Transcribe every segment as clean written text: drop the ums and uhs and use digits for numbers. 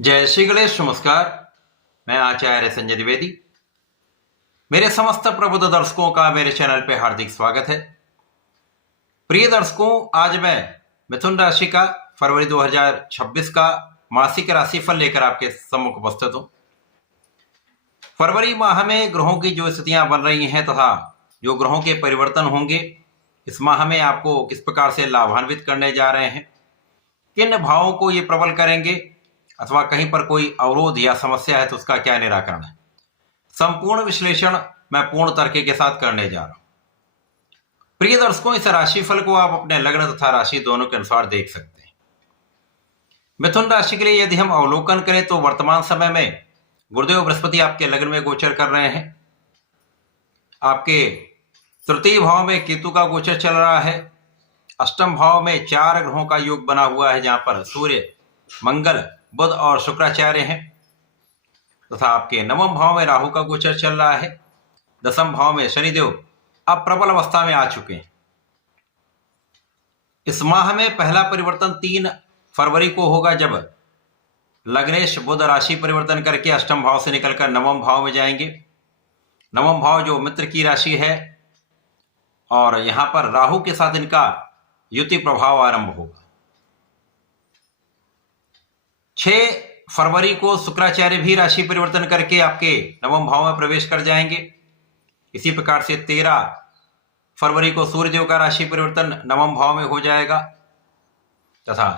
जय श्री गणेश। नमस्कार। मैं आचार्य संजय द्विवेदी। मेरे समस्त प्रबुद्ध दर्शकों का मेरे चैनल पे हार्दिक स्वागत है। प्रिय दर्शकों, आज मैं मिथुन राशि का फरवरी 2026 का मासिक राशिफल लेकर आपके सम्मुख उपस्थित हूं। फरवरी माह में ग्रहों की जो स्थितियां बन रही हैं तथा जो ग्रहों के परिवर्तन होंगे, इस माह में आपको किस प्रकार से लाभान्वित करने जा रहे हैं, किन भावों को ये प्रबल करेंगे अथवा कहीं पर कोई अवरोध या समस्या है तो उसका क्या निराकरण है, संपूर्ण विश्लेषण मैं पूर्ण तर्क के साथ करने जा रहा हूं। प्रिय दर्शकों, इस राशिफल को आप अपने लग्न तथा राशि दोनों के अनुसार देख सकते हैं। मिथुन राशि के लिए यदि हम अवलोकन करें तो वर्तमान समय में गुरुदेव बृहस्पति आपके लग्न में गोचर कर रहे हैं। आपके तृतीय भाव में केतु का गोचर चल रहा है। अष्टम भाव में 4 ग्रहों का योग बना हुआ है, जहां पर सूर्य, मंगल, बुध और शुक्राचार्य हैं तथा आपके नवम भाव में राहु का गोचर चल रहा है। दसम भाव में शनिदेव अब प्रबल अवस्था में आ चुके हैं। इस माह में पहला परिवर्तन 3 फरवरी को होगा, जब लग्नेश बुध राशि परिवर्तन करके अष्टम भाव से निकलकर नवम भाव में जाएंगे। नवम भाव जो मित्र की राशि है, और यहां पर राहु के साथ इनका युति प्रभाव आरंभ होगा। 6 फरवरी को शुक्राचार्य भी राशि परिवर्तन करके आपके नवम भाव में प्रवेश कर जाएंगे। इसी प्रकार से 13 फरवरी को सूर्यदेव का राशि परिवर्तन नवम भाव में हो जाएगा तथा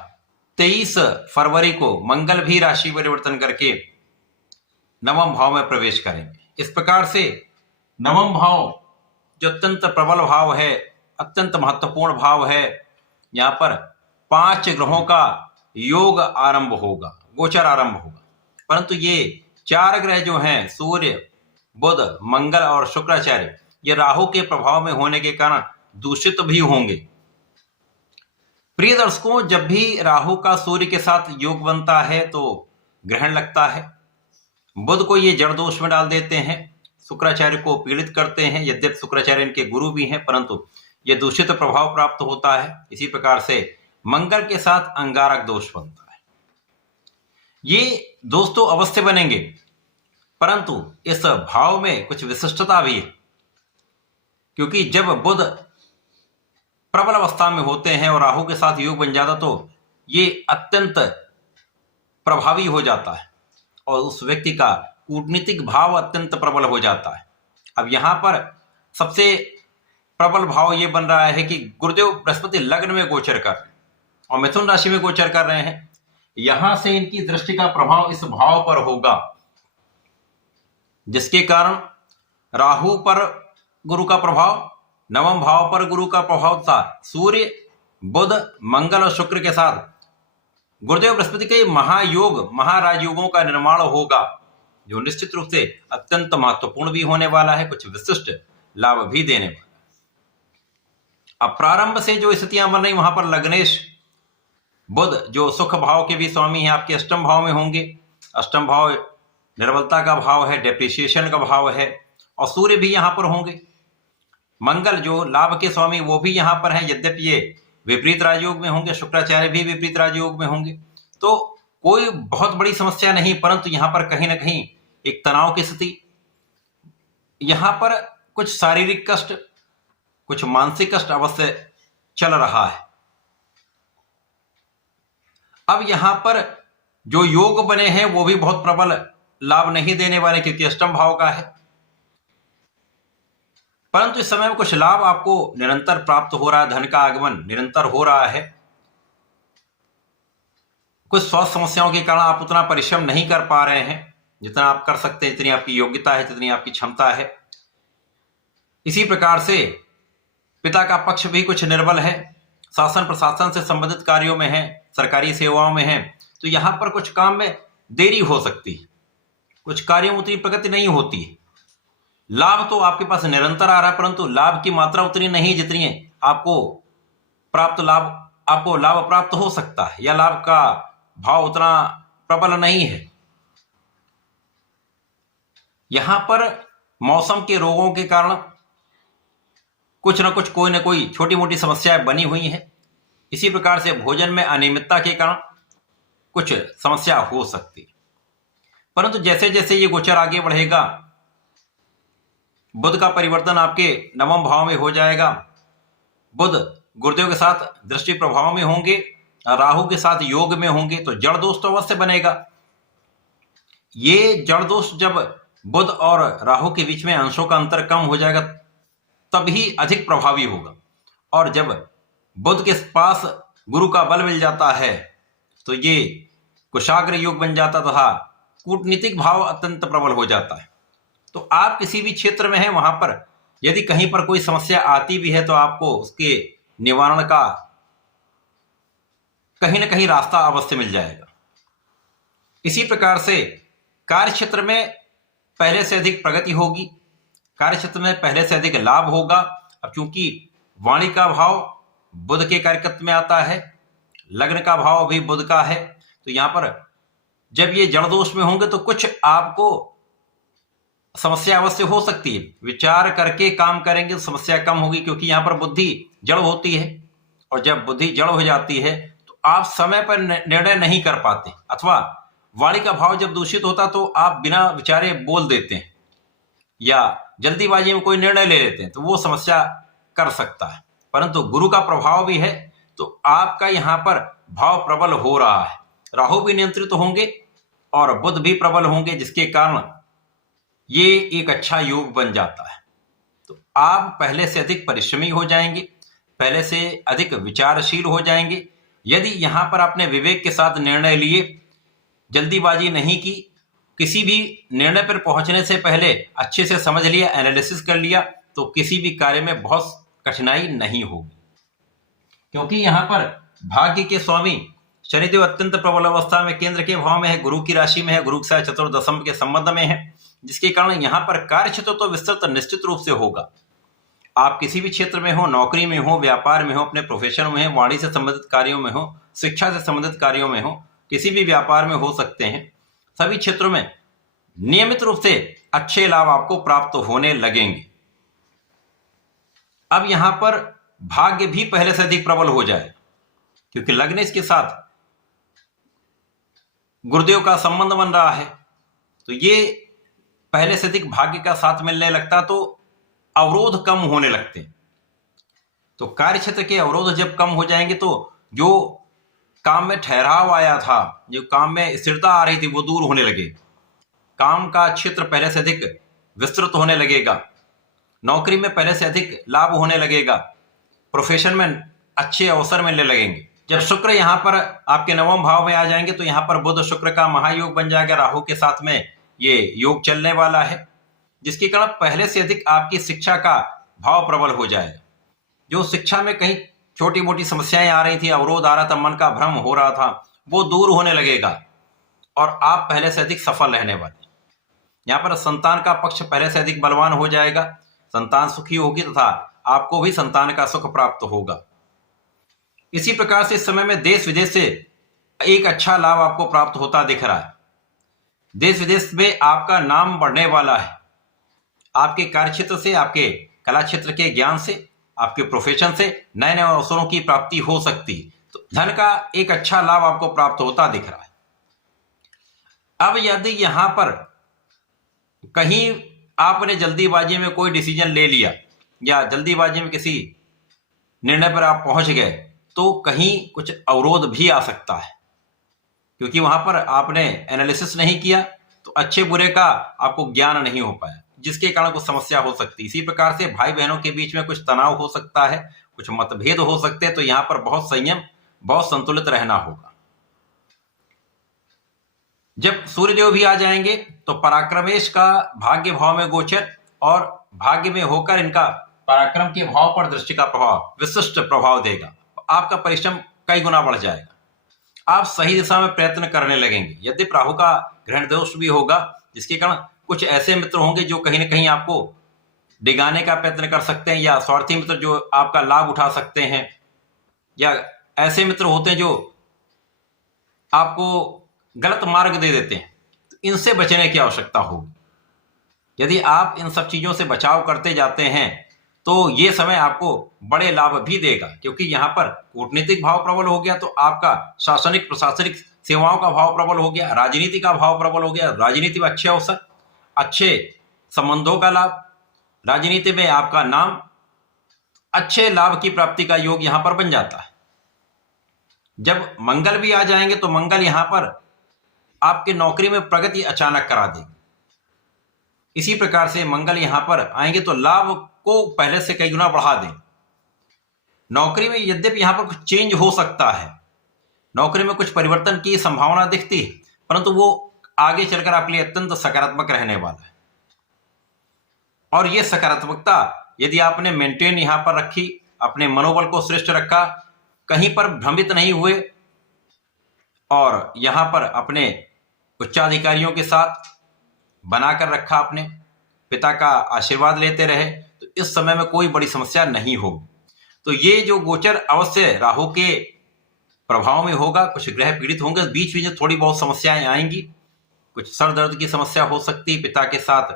23 फरवरी को मंगल भी राशि परिवर्तन करके नवम भाव में प्रवेश करेंगे। इस प्रकार से नवम भाव जो अत्यंत प्रबल भाव है, अत्यंत महत्वपूर्ण भाव है, यहां पर 5 ग्रहों का योग आरंभ होगा, गोचर आरंभ होगा। परंतु ये 4 ग्रह जो हैं, सूर्य, बुध, मंगल और शुक्राचार्य, ये राहु के प्रभाव में होने के कारण दूषित भी होंगे। प्रिय दर्शकों, जब भी राहु का सूर्य के साथ योग बनता है तो ग्रहण लगता है। बुध को ये जड़ दोष में डाल देते हैं, शुक्राचार्य को पीड़ित करते हैं। यद्यपि शुक्राचार्य इनके गुरु भी हैं, परंतु ये दूषित प्रभाव प्राप्त होता है। इसी प्रकार से मंगल के साथ अंगारक दोष बनता है। ये दोष तो अवश्य बनेंगे, परंतु इस भाव में कुछ विशिष्टता भी है, क्योंकि जब बुध प्रबल अवस्था में होते हैं और राहु के साथ योग बन जाता तो ये अत्यंत प्रभावी हो जाता है और उस व्यक्ति का कूटनीतिक भाव अत्यंत प्रबल हो जाता है। अब यहां पर सबसे प्रबल भाव ये बन रहा है कि गुरुदेव बृहस्पति लग्न में गोचर कर रहे हैं और मिथुन राशि में गोचर कर रहे हैं। यहां से इनकी दृष्टि का प्रभाव इस भाव पर होगा, जिसके कारण राहु पर गुरु का प्रभाव, नवम भाव पर गुरु का प्रभाव था, सूर्य, बुध, मंगल और शुक्र के साथ गुरुदेव बृहस्पति के महायोग, महाराजयोगों का निर्माण होगा, जो निश्चित रूप से अत्यंत महत्वपूर्ण भी होने वाला है, कुछ विशिष्ट लाभ भी देने वाला है। अब प्रारंभ से जो स्थितियां बन रही, वहां पर लग्नेश बुध जो सुख भाव के भी स्वामी हैं, आपके अष्टम भाव में होंगे। अष्टम भाव निर्बलता का भाव है, डेप्रिसिएशन का भाव है, और सूर्य भी यहां पर होंगे। मंगल जो लाभ के स्वामी, वो भी यहां पर हैं, यद्यपि ये विपरीत राजयोग में होंगे। शुक्राचार्य भी विपरीत राजयोग में होंगे। तो कोई बहुत बड़ी समस्या नहीं, परंतु यहां पर कहीं ना कहीं एक तनाव की स्थिति, यहां पर कुछ शारीरिक कष्ट, कुछ मानसिक कष्ट अवश्य चल रहा है। अब यहां पर जो योग बने हैं वो भी बहुत प्रबल लाभ नहीं देने वाले, क्योंकि अष्टम भाव का है। परंतु इस समय में कुछ लाभ आपको निरंतर प्राप्त हो रहा है, धन का आगमन निरंतर हो रहा है। कुछ स्वास्थ्य समस्याओं के कारण आप उतना परिश्रम नहीं कर पा रहे हैं जितना आप कर सकते हैं, जितनी आपकी योग्यता है, जितनी आपकी क्षमता है। इसी प्रकार से पिता का पक्ष भी कुछ निर्बल है, शासन प्रशासन से संबंधित कार्यों में है, सरकारी सेवाओं में है, तो यहां पर कुछ काम में देरी हो सकती है, कुछ कार्यों में उतनी प्रगति नहीं होती है। लाभ तो आपके पास निरंतर आ रहा है, परंतु लाभ की मात्रा उतनी नहीं जितनी आपको लाभ प्राप्त हो सकता है, या लाभ का भाव उतना प्रबल नहीं है। यहां पर मौसम के रोगों के कारण कुछ न कुछ, कोई ना कोई छोटी मोटी समस्याएं बनी हुई हैं। इसी प्रकार से भोजन में अनियमितता के कारण कुछ समस्या हो सकती है। परंतु जैसे जैसे ये गोचर आगे बढ़ेगा, बुध का परिवर्तन आपके नवम भाव में हो जाएगा। बुध गुरुदेव के साथ दृष्टि प्रभाव में होंगे, राहु के साथ योग में होंगे, तो जड़ दोष तो अवश्य बनेगा। ये जड़ दोष जब बुध और राहु के बीच में अंशों का अंतर कम हो जाएगा तभी अधिक प्रभावी होगा। और जब बुध के पास गुरु का बल मिल जाता है तो ये कुशाग्र योग बन जाता था, कूटनीतिक भाव अत्यंत प्रबल हो जाता है। तो आप किसी भी क्षेत्र में हैं, वहां पर यदि कहीं पर कोई समस्या आती भी है तो आपको उसके निवारण का कहीं ना कहीं रास्ता अवश्य मिल जाएगा। इसी प्रकार से कार्य क्षेत्र में पहले से अधिक प्रगति होगी, कार्य क्षेत्र में पहले से अधिक लाभ होगा। अब चूंकि वाणी का भाव बुध के कारकत्व में आता है, लग्न का भाव भी बुध का है, तो यहां पर जब ये जड़ दोष में होंगे तो कुछ आपको समस्या अवश्य हो सकती है। विचार करके काम करेंगे तो समस्या कम होगी, क्योंकि यहां पर बुद्धि जड़ होती है और जब बुद्धि जड़ हो जाती है तो आप समय पर निर्णय नहीं कर पाते, अथवा वाणी का भाव जब दूषित होता तो आप बिना विचारे बोल देते हैं या जल्दीबाजी में कोई निर्णय ले लेते हैं, तो वो समस्या कर सकता है। परंतु गुरु का प्रभाव भी है तो आपका यहां पर भाव प्रबल हो रहा है, राहु भी नियंत्रित होंगे और बुध भी प्रबल होंगे, जिसके कारण ये एक अच्छा योग बन जाता है। तो आप पहले से अधिक परिश्रमी हो जाएंगे, पहले से अधिक विचारशील हो जाएंगे। यदि यहां पर आपने विवेक के साथ निर्णय लिए, जल्दीबाजी नहीं की, किसी भी निर्णय पर पहुंचने से पहले अच्छे से समझ लिया, एनालिसिस कर लिया, तो किसी भी कार्य में बहुत कठिनाई नहीं होगी। क्योंकि यहां पर भाग्य के स्वामी शनिदेव अत्यंत प्रबल अवस्था में केंद्र के भाव में है, गुरु की राशि में है, गुरु के साथ चतुर्दशम के संबंध में है, जिसके कारण यहां पर कार्य क्षेत्र तो विस्तृत निश्चित रूप से होगा। आप किसी भी क्षेत्र में हो, नौकरी में हो, व्यापार में हो, अपने प्रोफेशन में हो, वाणी से संबंधित कार्यों में हो, शिक्षा से संबंधित कार्यों में हो, किसी भी व्यापार में हो सकते हैं, सभी क्षेत्रों में नियमित रूप से अच्छे लाभ आपको प्राप्त होने लगेंगे। अब यहां पर भाग्य भी पहले से अधिक प्रबल हो जाए, क्योंकि लग्न इसके साथ गुरुदेव का संबंध बन रहा है, तो ये पहले से अधिक भाग्य का साथ मिलने लगता तो अवरोध कम होने लगते। तो कार्य क्षेत्र के अवरोध जब कम हो जाएंगे तो जो काम में ठहराव आया था, जो काम में स्थिरता आ रही थी, वो दूर होने लगे। काम का क्षेत्र पहले से अधिक विस्तृत होने लगेगा, नौकरी में पहले से अधिक लाभ होने लगेगा, प्रोफेशन में अच्छे अवसर मिलने लगेंगे। जब शुक्र यहां पर आपके नवम भाव में आ जाएंगे तो यहां पर बुध शुक्र का महायोग बन जाएगा, राहु के साथ में ये योग चलने वाला है, जिसके कारण पहले से अधिक आपकी शिक्षा का भाव प्रबल हो जाएगा। जो शिक्षा में कहीं छोटी मोटी समस्याएं आ रही थी, अवरोध आ रहा था, मन का भ्रम हो रहा था, वो दूर होने लगेगा और आप पहले से अधिक सफल रहने वाले। यहाँ पर संतान का पक्ष पहले से अधिक बलवान हो जाएगा, संतान सुखी होगी तथा आपको भी संतान का सुख प्राप्त होगा। इसी प्रकार से इस समय में देश विदेश से एक अच्छा लाभ आपको प्राप्त होता दिख रहा है। देश विदेश में आपका नाम बढ़ने वाला है, आपके कार्य क्षेत्र से, आपके कला क्षेत्र के ज्ञान से, आपके प्रोफेशन से नए नए अवसरों की प्राप्ति हो सकती है। तो धन का एक अच्छा लाभ आपको प्राप्त होता दिख रहा है। अब यदि यहां पर कहीं आपने जल्दीबाजी में कोई डिसीजन ले लिया या जल्दीबाजी में किसी निर्णय पर आप पहुंच गए तो कहीं कुछ अवरोध भी आ सकता है, क्योंकि वहां पर आपने एनालिसिस नहीं किया तो अच्छे बुरे का आपको ज्ञान नहीं हो पाया, जिसके कारण कुछ समस्या हो सकती है। इसी प्रकार से भाई बहनों के बीच में कुछ तनाव हो सकता है, कुछ मतभेद हो सकते हैं, तो यहां पर बहुत संयम, बहुत संतुलित रहना होगा। जब सूर्यदेव भी आ जाएंगे तो पराक्रमेश का भाग्य भाव में गोचर और भाग्य में होकर इनका पराक्रम के भाव पर दृष्टि का प्रभाव विशिष्ट प्रभाव देगा। आपका परिश्रम कई गुना बढ़ जाएगा, आप सही दिशा में प्रयत्न करने लगेंगे। यदि राहु का ग्रहण दोष भी होगा, जिसके कारण कुछ ऐसे मित्र होंगे जो कहीं ना कहीं आपको डिगाने का प्रयत्न कर सकते हैं, या स्वार्थी मित्र जो आपका लाभ उठा सकते हैं, या ऐसे मित्र होते हैं जो आपको गलत मार्ग दे देते हैं। तो इनसे बचने की आवश्यकता होगी। यदि आप इन सब चीजों से बचाव करते जाते हैं तो ये समय आपको बड़े लाभ भी देगा, क्योंकि यहां पर कूटनीतिक भाव प्रबल हो गया तो आपका शासनिक प्रशासनिक सेवाओं का भाव प्रबल हो गया, राजनीति का भाव प्रबल हो गया, राजनीति में अच्छे अवसर, अच्छे संबंधों का लाभ, राजनीति में आपका नाम, अच्छे लाभ की प्राप्ति का योग यहां पर बन जाता है। जब मंगल भी आ जाएंगे तो मंगल यहां पर आपके नौकरी में प्रगति अचानक करा देंगे। इसी प्रकार से मंगल यहां पर आएंगे तो लाभ को पहले से कई गुना बढ़ा दें। नौकरी में यद्यपि यहां पर कुछ चेंज हो सकता है, नौकरी में कुछ परिवर्तन की संभावना दिखती है, परंतु वो आगे चलकर आपके लिए अत्यंत सकारात्मक रहने वाला है। और ये सकारात्मकता यदि आपने मेंटेन यहां पर रखी, अपने मनोबल को श्रेष्ठ रखा, कहीं पर भ्रमित नहीं हुए और यहां पर अपने उच्चाधिकारियों के साथ बनाकर रखा, अपने पिता का आशीर्वाद लेते रहे, तो इस समय में कोई बड़ी समस्या नहीं होगी। तो ये जो गोचर अवश्य राहु के प्रभाव में होगा, कुछ ग्रह पीड़ित होंगे, बीच बीच में थोड़ी बहुत समस्याएं आएंगी, कुछ सर दर्द की समस्या हो सकती है, पिता के साथ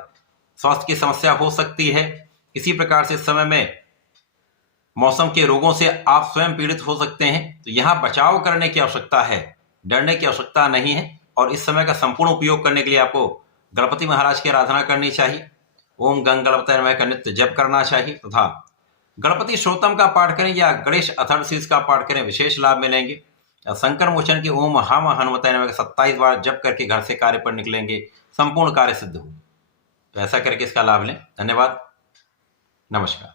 स्वास्थ्य की समस्या हो सकती है। इसी प्रकार से इस समय में मौसम के रोगों से आप स्वयं पीड़ित हो सकते हैं, तो यहां बचाव करने की आवश्यकता है, डरने की आवश्यकता नहीं है। और इस समय का संपूर्ण उपयोग करने के लिए आपको गणपति महाराज की आराधना करनी चाहिए, ओम गंग गणपतये नमः का नित्य जप करना चाहिए तथा गणपति श्रोतम का पाठ करें या गणेश अथर्वशीष का पाठ करें, विशेष लाभ मिलेंगे। संकर मोचन के ओम हम हनुमते नमः 27 बार जप करके घर से कार्य पर निकलेंगे, संपूर्ण कार्य सिद्ध हो। तो ऐसा करके इसका लाभ लें। धन्यवाद, नमस्कार।